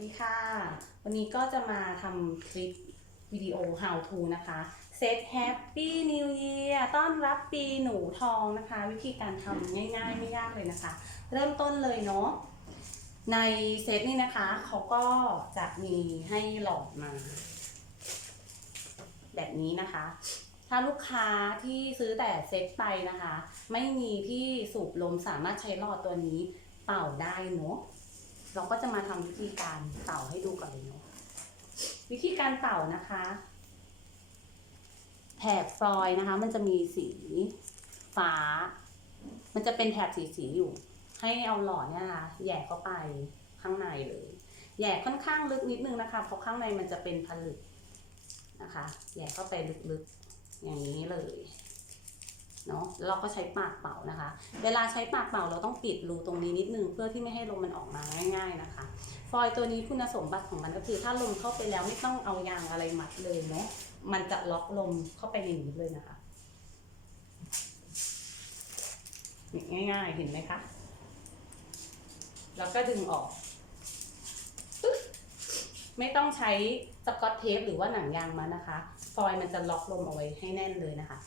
ดีค่ะ วันนี้ก็จะมาทำคลิปวิดีโอ how to นะคะ Set Happy New Year ต้อนรับปีหนูทองนะคะ วิธีการทำง่ายๆ ไม่ยากเลยนะคะ เริ่มต้นเลยเนาะในเซตนี้นะคะ เขาก็จะมีให้หลอดมา แบบนี้นะคะ ถ้าลูกค้าที่ซื้อแต่เซตไปนะคะ ไม่มีที่สูบลมสามารถใช้หลอดตัวนี้เป่าได้เนาะ เราก็จะมาทำวิธีการเป่าให้ดูก่อนเลยเนาะวิธีการเป่านะคะ แถบฟลอยนะคะ มันจะมีสีฟ้า มันจะเป็นแถบสีสีอยู่ ให้เอาหลอดเนี่ยนะคะแย่เข้าไปข้างในเลยแย่ค่อนข้างลึกนิดนึงนะคะ เพราะข้างในมันจะเป็นผลึกนะคะแย่เข้าไปลึกๆ อย่างนี้เลย เนาะเราก็ใช้ปากเป่านะคะ เวลาใช้ปากเป่าเราต้องปิดรูตรงนี้นิดนึงเพื่อที่ไม่ให้ลมมันออกมาง่าย ๆนะคะ ฟอยล์ตัวนี้คุณสมบัติของมันก็คือ ถ้าลมเข้าไปแล้วไม่ต้องเอายางอะไรมัดเลยเนาะมันจะล็อกลมเข้าไปในนี้เลยนะคะง่ายๆเห็นไหมคะแล้วก็ดึงออกไม่ต้องใช้สกอตเทปหรือว่าหนังยางมานะคะ ฟอยล์มันจะล็อกลมเอาไว้ให้แน่นเลยนะคะ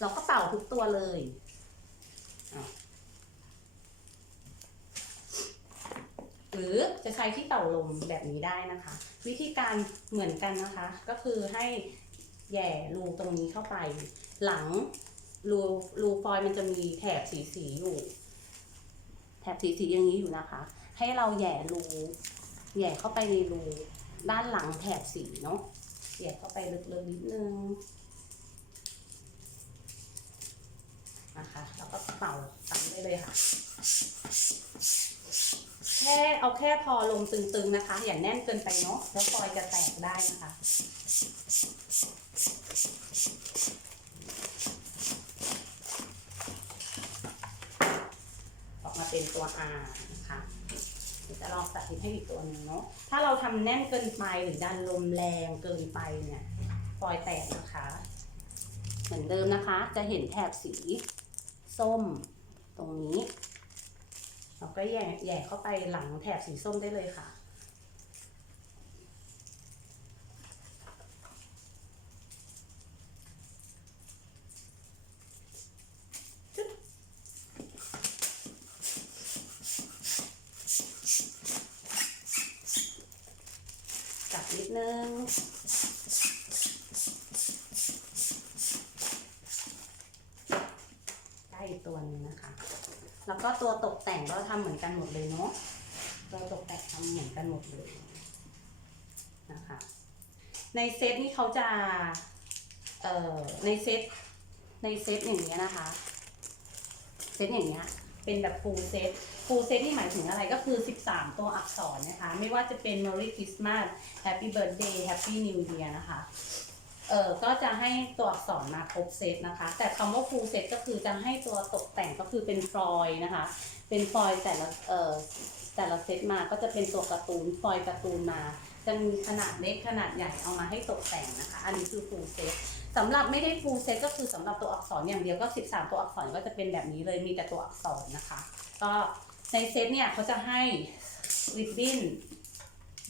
เราก็เป่าทุกตัวเลยหรือจะใช้ที่เป่าลมแบบนี้ได้นะคะ วิธีการเหมือนกันนะคะ ก็คือให้แย่รูตรงนี้เข้าไป หลังรูรูฟอยมันจะมีแถบสีสีอยู่ แถบสีสีอย่างนี้อยู่นะคะ ให้เราแย่รูแย่เข้าไปในรูด้านหลังแถบสีเนาะแย่เข้าไปลึกๆนิดนึง ค่เอาแค่พอลมตึงๆนะคะ อย่าแน่นเกินไปเนาะแล้วฟอยจะแตกได้นะคะออกมาเป็นตัว R นะคะจะลองสาธิตให้อีกตัวหนึงเนาะถ้าเราทำแน่นเกินไปหรือดันลมแรงเกินไปเนี่ยฟอยแตกนะคะ เหมือนเดิมนะคะ จะเห็นแถบสีส้มตรงนี้ เราก็แย่แย่เข้าไปหลังแถบสีส้มได้เลยค่ะจับนิดนึงได้ตัวหนึงนะคะ แล้วก็ตัวตกแต่งก็ทำเหมือนกันหมดเลยเนาะตัวตกแต่งทำเหมือนกันหมดเลยนะคะ ในเซตนี่เขาจะเอ่อในเซตในเซตอย่างเงี้ยนะคะ เซตอย่างเงี้ยเป็นแบบ full set full set นี่หมายถึงอะไรก็คือ 13 ตัวอักษรนะคะ ไม่ว่าจะเป็น Merry Christmas Happy Birthday Happy New Year นะคะ เออก็จะให้ตัวอักษรมาครบเซตนะคะ แต่คำว่า full set ก็คือจะให้ตัวตกแต่งก็คือเป็นฟอยนะคะ เป็นฟอยแต่ละเออแต่ละเซตมาก็จะเป็นตัวการ์ตูนฟอยการ์ตูนมา จะมีขนาดเล็กขนาดใหญ่เอามาให้ตกแต่งนะคะ อันนี้คือ full set สำหรับไม่ได้ full set ก็คือสำหรับตัวอักษรอย่างเดียวก็ 13 ตัวอักษรก็จะเป็นแบบนี้เลยมีแต่ตัวอักษรนะคะ ก็ในเซตเนี่ยเขาจะให้ริบบิ้น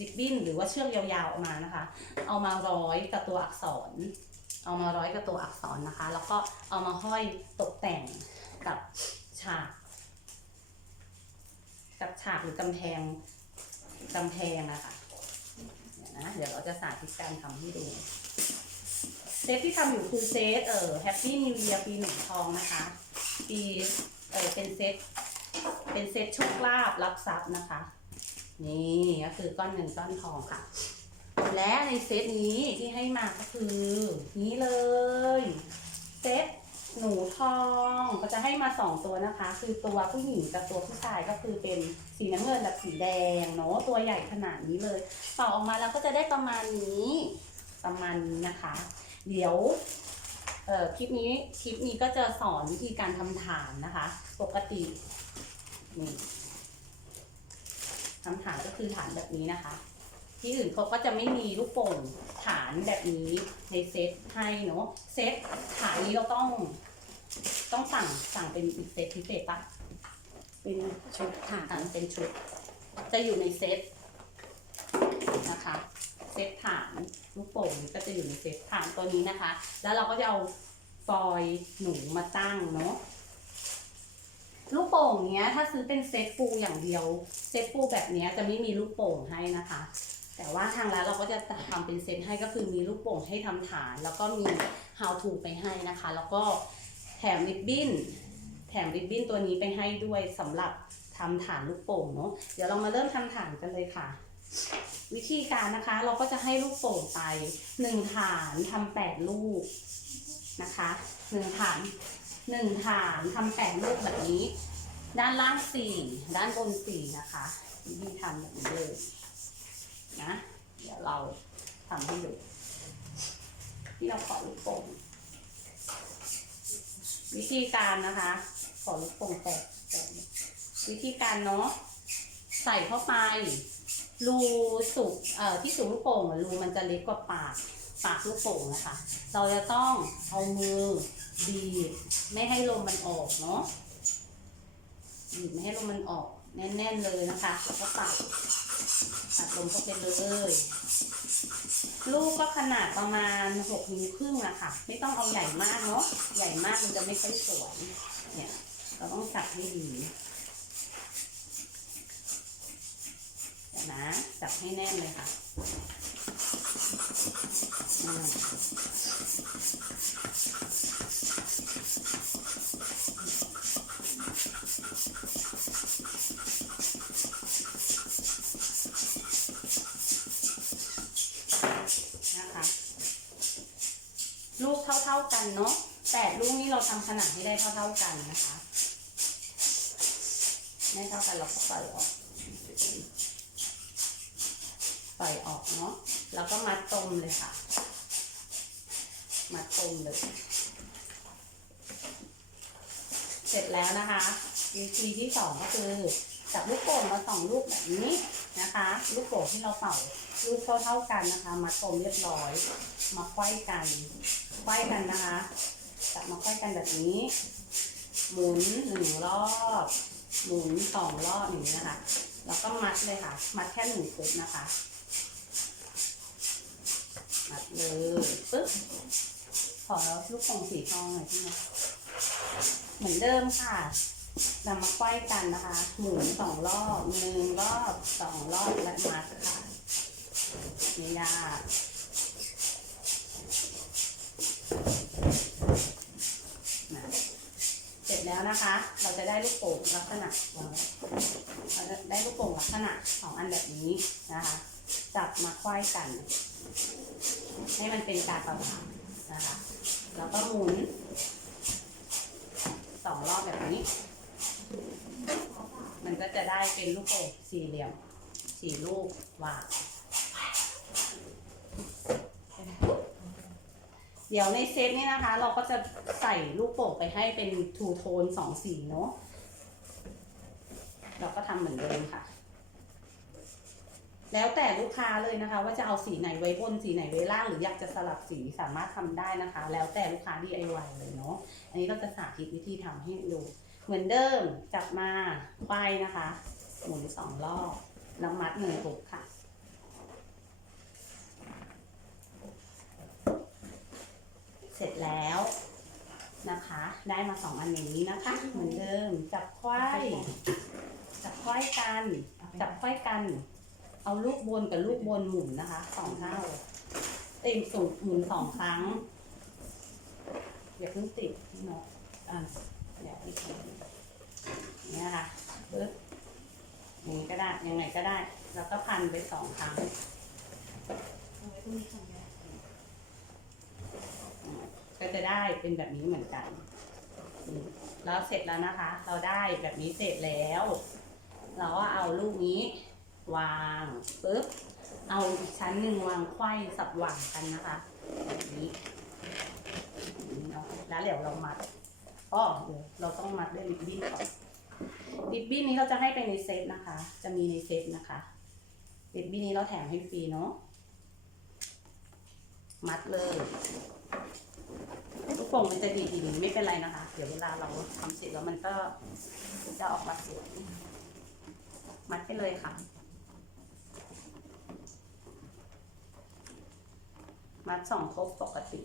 ริบบิ้นหรือว่าเชือกยาวๆออกมานะคะ เอามาร้อยกับตัวอักษร เอามาร้อยกับตัวอักษรนะคะ แล้วก็เอามาห้อยตกแต่งกับฉากกับฉากหรือกำแพงกำแพงอะค่ะเดี๋ยวนะเดี๋ยวเราจะสาธิตการทำให้ดูเซตที่ทำอยู่คือเซตเอ่อ Happy New Year ปีหนึ่งทองนะคะ ปีเออเป็นเซตเป็นเซตโชคลาภรับทรัพย์นะคะ นี่ก็คือก้อนเงินก้อนทองค่ะ และในเซตนี้ที่ให้มาก็คือ นี้เลย เซตหนูทองก็จะให้มาสองตัวนะคะ คือตัวผู้หญิงกับตัวผู้ชายก็คือเป็นสีน้ำเงินกับสีแดงเนาะตัวใหญ่ขนาดนี้เลยต่อออกมาแล้วก็จะได้ประมาณนี้ประมาณนี้นะคะ เดี๋ยวเอ่อคลิปนี้คลิปนี้ก็จะสอนวิธีการทำฐานนะคะ ปกตินี่ ทำฐานก็คือฐานแบบนี้นะคะ ที่อื่นเขาก็จะไม่มีลูกโป่งฐานแบบนี้ในเซตให้เนาะเซตฐานนี้เราต้อง ต้องสั่งสั่งเป็นอีกเซตพิเศษปะเป็นชุดค่ะอ่านเป็นชุด จะอยู่ในเซตนะคะเซตฐานลูกโป่งก็จะอยู่ในเซตฐานตัวนี้นะคะ แล้วเราก็จะเอาฟอยล์หนูมาตั้งเนาะ ลูกโป่งเนี้ยถ้าซื้อเป็นเซตฟูอย่างเดียว เซตฟูแบบเนี้ยจะไม่มีลูกโป่งให้นะคะ แต่ว่าทางร้านเราก็จะทำเป็นเซตให้ก็คือมีลูกโป่งให้ทำฐาน แล้วก็มี how to ไปให้นะคะ แล้วก็แถมริบบิ้นแถมริบบิ้นตัวนี้ไปให้ด้วยสำหรับทำฐานลูกโป่งเนาะเดี๋ยวเรามาเริ่มทำฐานกันเลยค่ะ วิธีการนะคะ เราก็จะให้ลูกโป่งไปหนึ่งฐานทำแปดลูกนะคะหนึ่งฐาน หนึ่งฐานทำแปดลูกแบบนี้ ด้านล่างสี่ด้านบนสี่นะคะวิธีทำแบบนี้เลยนะเดี๋ยวเราทำให้ดูที่เราขอลูกโป่งวิธีการนะคะ ขอลูกโป่งแตกวิธีการเนาะใส่เข้าไป รูสุกเอ่อที่สุกลูกโป่งอะรูมันจะเล็กกว่าปากปากลูกโป่งนะคะ เราจะต้องเอามือบีบไม่ให้ลมมันออกเนาะบีบไม่ให้ลมมันออกแน่นๆเลยนะคะแล้วก็ปัดปัดลมเข้าไปเลยลูกก็ขนาดประมาณหกนิ้วครึ่งอะค่ะ ไม่ต้องเอาใหญ่มากเนาะใหญ่มากมันจะไม่ค่อยสวยเนี่ยเราต้องจับให้ดีเดี๋ยว นะ จับให้แน่นเลยค่ะนะคะลูกเท่าๆกันเนาะแปดลูกนี้เราทำขนาดให้ได้เท่าๆกันนะคะ ไม่เท่ากันเราก็ปล่อยออก อยออกเนาะแล้วก็มัดตรงเลยค่ะ มัดตรงเลย เสร็จแล้วนะคะวิธีที่สองก็คือจับลูกโป่งมาสองลูกแบบนี้นะคะ ลูกโป่งที่เราเป่าลูกเท่าๆกันนะคะมัดตรงเรียบร้อย มาไขว้กันไขว้กันนะคะจับมาไขว้กันแบบนี้ หมุนหนึ่งรอบหมุนสองรอบอย่างนี้นะคะ แล้วก็มัดเลยค่ะ มัดแค่หนึ่งฟุตนะคะ มัดเลยปึ๊บขอลูกโป่งสีทองหน่อยพี่นะเหมือนเดิมค่ะนำมาไขว้กันนะคะ หมุนสองรอบหนึ่งรอบสองรอบและมัดค่ะไม่ยากเสร็จแล้วนะคะ เราจะได้ลูกโป่งลักษณะเราจะได้ลูกโป่งลักษณะสองอันแบบนี้นะคะ จับมาไขว้กัน ให้มันเป็นการประบานะคะ แล้วก็หมุนสองรอบแบบนี้ มันก็จะได้เป็นลูกโป่งสี่เหลี่ยมสี่ลูกวางเดี๋ยวในเซตนี้นะคะ เราก็จะใส่ลูกโป่งไปให้เป็นทูโทนสองสีเนาะเราก็ทำเหมือนเดิมค่ะ แล้วแต่ลูกค้าเลยนะคะ ว่าจะเอาสีไหนไว้บนสีไหนไว้ล่างหรืออยากจะสลับสีสามารถทำได้นะคะ แล้วแต่ลูกค้า DIY เลยเนาะอันนี้เราจะสาธิตวิธีทำให้ดูเหมือนเดิมจับมาไขว้นะคะหมุนสองรอบแล้วมัดหนึ่งหุกค่ะ เสร็จแล้วนะคะ ได้มาสองอันอย่างนี้นะคะ เหมือนเดิมจับไขว้จับไขว้กัน จับไขว้กัน เอาลูกบนกับลูกบนหมุนนะคะสองเท่าเต็มสูงหมุนสองครั้งอย่าเพิ่งติดพี่นกอะเดี๋ยวอีกทีนี่ยค่ะปึ๊บอย่างนี้ก็ได้ยังไงก็ได้ แล้วก็พันไปสองครั้งก็จะได้เป็นแบบนี้เหมือนกันแล้วเสร็จแล้วนะคะ เราได้แบบนี้เสร็จแล้ว เราก็เอาลูกนี้ วางปุ๊บเอาอีกชั้นหนึ่งวางไขว้สับหว่างกันนะคะแบบนี้แบบนี้เนาะแล้วเดี๋ยวเรามัดอ๋อเดี๋ยวเราต้องมัดด้วยริบบิ้นก่อนริบบิ้นนี้เราจะให้ไปในเซตนะคะ จะมีในเซตนะคะริบบิ้นนี้เราแถมให้ฟรีเนาะมัดเลยลูกโป่งมันจะดีดีไม่เป็นไรนะคะ เดี๋ยวเวลาเราทำเสร็จแล้วมันก็จะออกมาสวยมัดไปเลยค่ะ มัดสองครบปกติ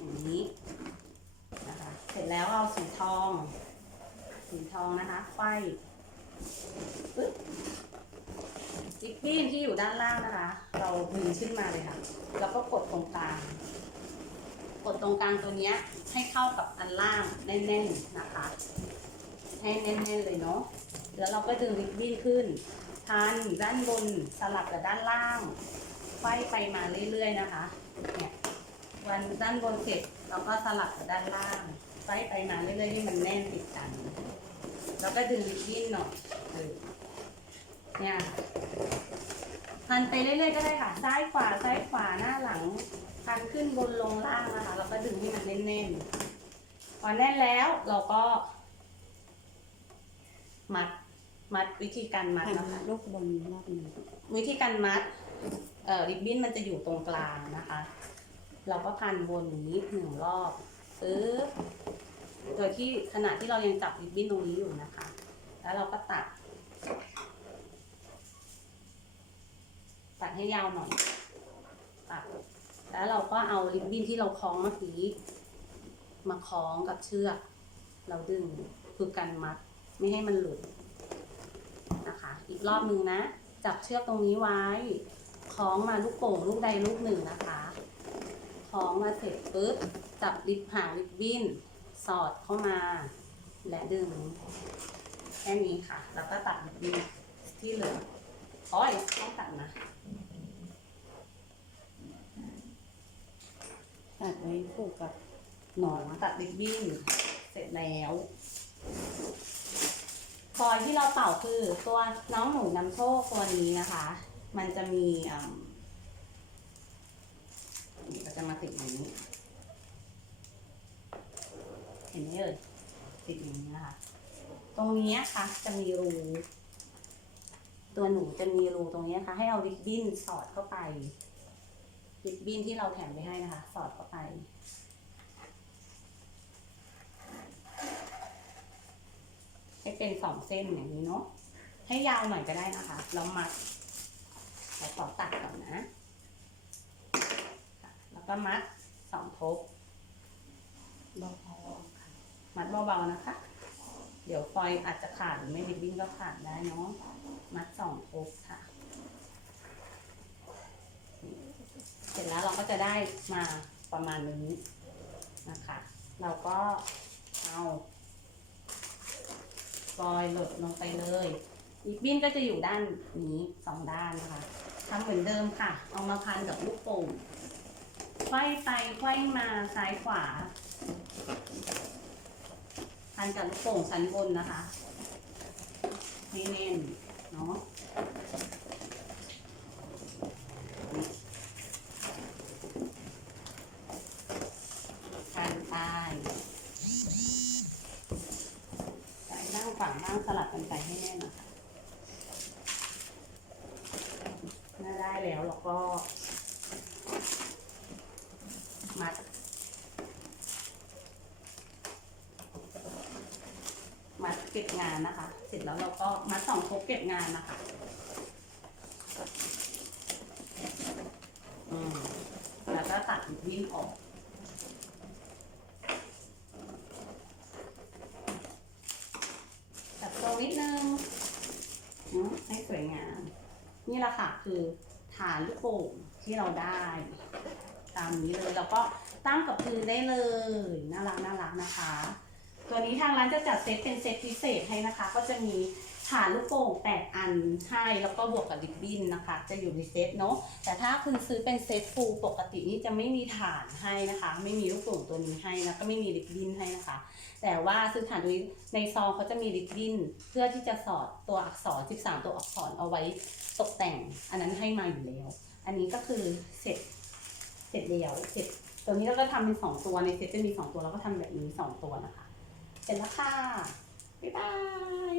อย่างนี้นะคะ เสร็จแล้วเอาสีทอง สีทองนะคะไขว้ปึ๊บจิ๊กบี้ที่อยู่ด้านล่างนะคะ เราดึงขึ้นมาเลยค่ะ แล้วก็กดตรงกลาง กดตรงกลางตัวเนี้ยให้เข้ากับอันล่างแน่นๆนะคะ ให้แน่นๆเลยเนาะแล้วเราก็ดึงริบบิ้นขึ้น พันด้านบนสลับกับด้านล่างไขว้ไปมาเรื่อยๆนะคะเนี่ยวันด้านบนเสร็จเราก็สลับกับด้านล่างไล่ไปมาเรื่อยๆให้มันแน่นติดกันแล้วก็ดึงริบบิ้นหน่อยเออเนี่ยพันไปเรื่อยๆก็ได้ค่ะ ซ้ายขวาซ้ายขวาหน้าหลัง พันขึ้นบนลงล่างนะคะ แล้วก็ดึงให้มันแน่นๆ พอแน่นแล้วเราก็ มัด มัดวิธีการมัดพันนะคะ ลูกบนรอบหนึงวิธีการมัด เอ่อริบบิ้นมันจะอยู่ตรงกลางนะคะ เราก็พันวนอย่างนี้หนึ่งรอบปึ๊บโดยที่ขณะที่เรายังจับริบบิ้นตรงนี้อยู่นะคะ แล้วเราก็ตัด ตัดให้ยาวหน่อยตัด แล้วเราก็เอาริบบิ้นที่เราคล้องเมื่อกี้มาคล้องกับเชือก เราดึงคือกันมัดไม่ให้มันหลุดนะคะ อีกรอบหนึ่งนะ จับเชือกตรงนี้ไว้ คล้องมาลูกโป่งลูกใดลูกหนึ่งนะคะ คล้องมาเสร็จปุ๊บ จับริบหางริบบิ้นสอดเข้ามา และดึงแค่นี้ค่ะ แล้วก็ตัดริบบิ้นที่เหลืออ๋อยต้องตัดนะ ตัดไว้ผูกกับหนอนตัดริบบิ้นเสร็จแล้วฟอยที่เราเป่าคือตัวน้องหนูนำโชคตัวนี้นะคะ มันจะมีอ่าก็จะมาติดอย่างนี้ เห็นไหมเอ่ยติดอย่างนี้นะคะ ตรงนี้ค่ะจะมีรู ตัวหนูจะมีรูตรงนี้นะคะ ให้เอาริบบิ้นสอดเข้าไป ริบบิ้นที่เราแถมไปให้นะคะ สอดเข้าไป ให้เป็นสองเส้นอย่างนี้เนาะให้ยาวหน่อยก็ได้นะคะ แล้วมัดแต่ขอตัดก่อนนะ แล้วก็มัดสองทบเบาๆค่ะมัดเบาๆนะคะ เดี๋ยวฟอยอาจจะขาดหรือไม่ริบบิ้นก็ขาดได้เนาะ มัดสองทบค่ะ เสร็จแล้วเราก็จะได้มาประมาณนี้นะคะ เราก็เอาฟอยหลดลงไปเลยริบบิ้นก็จะอยู่ด้านนี้สองด้านนะคะทำเหมือนเดิมค่ะ เอามาพันกับลูกโป่งไขว้ไปไขว้มาซ้ายขวา พันกับลูกโป่งชั้นบนนะคะให้แน่นเนาะพันไปสาย นั่งสลับกันไปให้แน่นนะคะน่าได้แล้วเราก็ มัด มัดเก็บงานนะคะ เสร็จแล้วเราก็มัดสองทบเก็บงานนะคะแล้วก็ตัดวิ่งออก ตัดตรงนิดนึงอืมให้สวยงาม นี่แหละค่ะ คือฐานลูกโป่งที่เราได้ ตามนี้เลยแล้วก็ตั้งกับพื้นได้เลยน่ารักน่ารักนะคะ ตัวนี้ทางร้านจะจัดเซตเป็นเซตพิเศษให้นะคะ ก็จะมี ฐานลูกโป่ง8 อันให้แล้วก็บวกกับริบบิ้นนะคะ จะอยู่ในเซตเนาะแต่ถ้าคุณซื้อเป็นเซตฟูลปกตินี่จะไม่มีฐานให้นะคะ ไม่มีลูกโป่งตัวนี้ให้แล้วก็ไม่มีริบบิ้นให้นะคะ แต่ว่าซื้อฐานตัวนี้ในซองเขาจะมีริบบิ้นเพื่อที่จะสอดตัวอักษร 13 ตัวอักษรเอาไว้ตกแต่ง อันนั้นให้มาอยู่แล้ว อันนี้ก็คือเสร็จเสร็จแล้วเสร็จตัวนี้เราก็ทำเป็นสองตัวในเซตจะมีสองตัวเราก็ทำแบบนี้สองตัวนะคะ เสร็จแล้วค่ะบ๊ายบาย